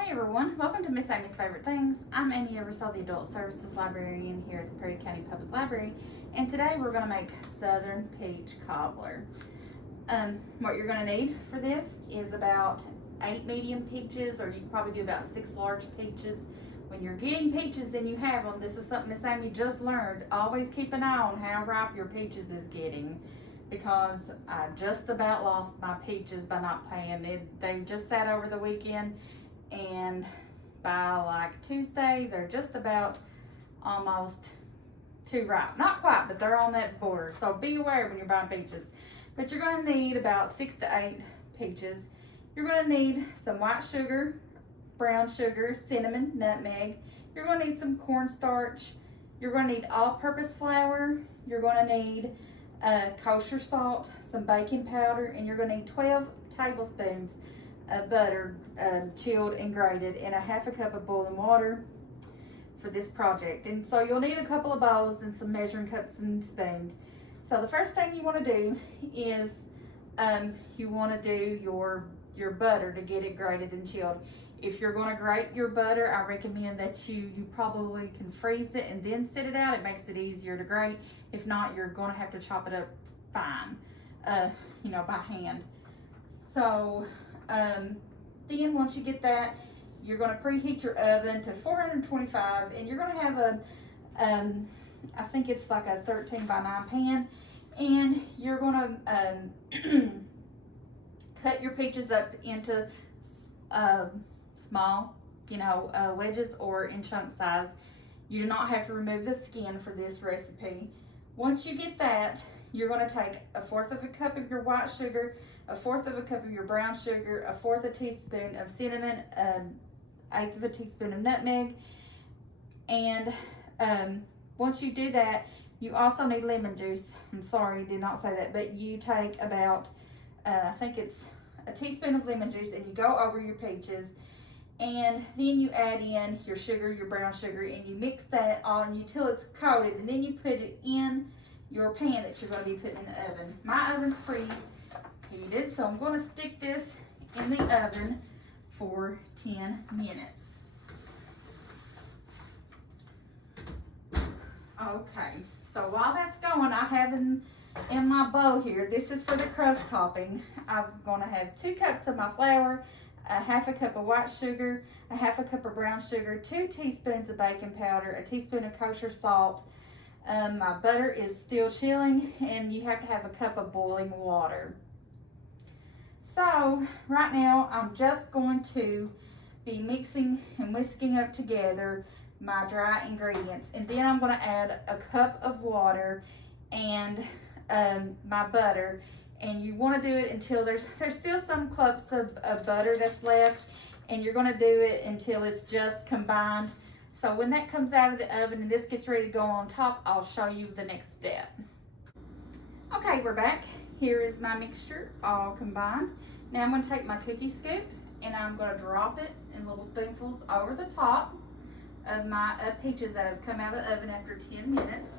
Hey everyone, welcome to Miss Amy's Favorite Things. I'm Amy Eversole, the Adult Services Librarian here at the Perry County Public Library, and today we're going to make Southern Peach Cobbler. What you're going to need for this is about 8 medium peaches, or you can probably do about 6 large peaches. When you're getting peaches and you have them, this is something Miss Amy just learned. Always keep an eye on how ripe your peaches is getting, because I just about lost my peaches by not paying. They just sat over the weekend, and by like Tuesday they're just about almost too ripe. Not quite, but they're on that border, so be aware when you're buying peaches. But you're going to need about 6 to 8 peaches. You're going to need some white sugar, brown sugar, cinnamon, nutmeg. You're going to need some cornstarch. You're going to need all-purpose flour. You're going to need kosher salt, some baking powder, and you're going to need 12 tablespoons of butter, chilled and grated, and a half a cup of boiling water for this project. And so you'll need a couple of bowls and some measuring cups and spoons. So the first thing you want to do is you want to do your butter to get it grated and chilled. If you're going to grate your butter, I recommend that you probably can freeze it and then sit it out. It makes it easier to grate. If not, you're going to have to chop it up fine, by hand. So then once you get that, you're going to preheat your oven to 425, and you're going to have I think it's like a 13 by 9 pan, and you're going to cut your peaches up into small, wedges or in chunk size. You do not have to remove the skin for this recipe. Once you get that, you're going to take 1/4 of a cup of your white sugar, 1/4 of a cup of your brown sugar, 1/4 a teaspoon of cinnamon, 1/8 of a teaspoon of nutmeg, and once you do that, you also need lemon juice. I'm sorry, I did not say that, but you take about, I think it's a teaspoon of lemon juice, and you go over your peaches, and then you add in your sugar, your brown sugar, and you mix that all until it's coated, and then you put it in your pan that you're going to be putting in the oven. My oven's preheated, so I'm going to stick this in the oven for 10 minutes. Okay, so while that's going, I have in my bowl here, this is for the crust topping. I'm going to have 2 cups of my flour, a half a cup of white sugar, a half a cup of brown sugar, 2 teaspoons of baking powder, a teaspoon of kosher salt. My butter is still chilling, and you have to have a cup of boiling water. So right now I'm just going to be mixing and whisking up together my dry ingredients, and then I'm going to add a cup of water and my butter, and you want to do it until there's still some clumps of butter that's left, and you're going to do it until it's just combined. So when that comes out of the oven and this gets ready to go on top, I'll show you the next step. Okay, we're back. Here is my mixture all combined. Now I'm going to take my cookie scoop, and I'm going to drop it in little spoonfuls over the top of my peaches that have come out of the oven after 10 minutes.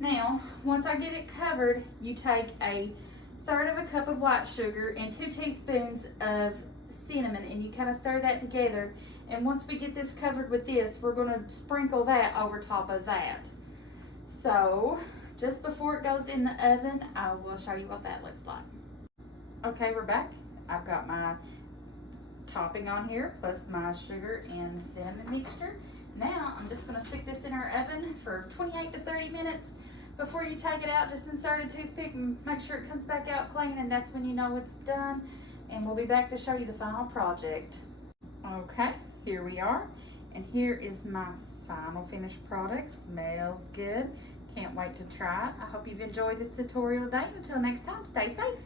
Now, once I get it covered, you take 1/3 of a cup of white sugar and 2 teaspoons of cinnamon, and you kind of stir that together. And once we get this covered with this, we're going to sprinkle that over top of that. So just before it goes in the oven, I will show you what that looks like. Okay, we're back. I've got my topping on here, plus my sugar and cinnamon mixture. Now I'm just going to stick this in our oven for 28 to 30 minutes. Before you take it out, just insert a toothpick and make sure it comes back out clean, and that's when you know it's done. And we'll be back to show you the final project. Okay, here we are, and here is my final finished product. Smells good. Can't wait to try it. I hope you've enjoyed this tutorial today. Until next time, stay safe.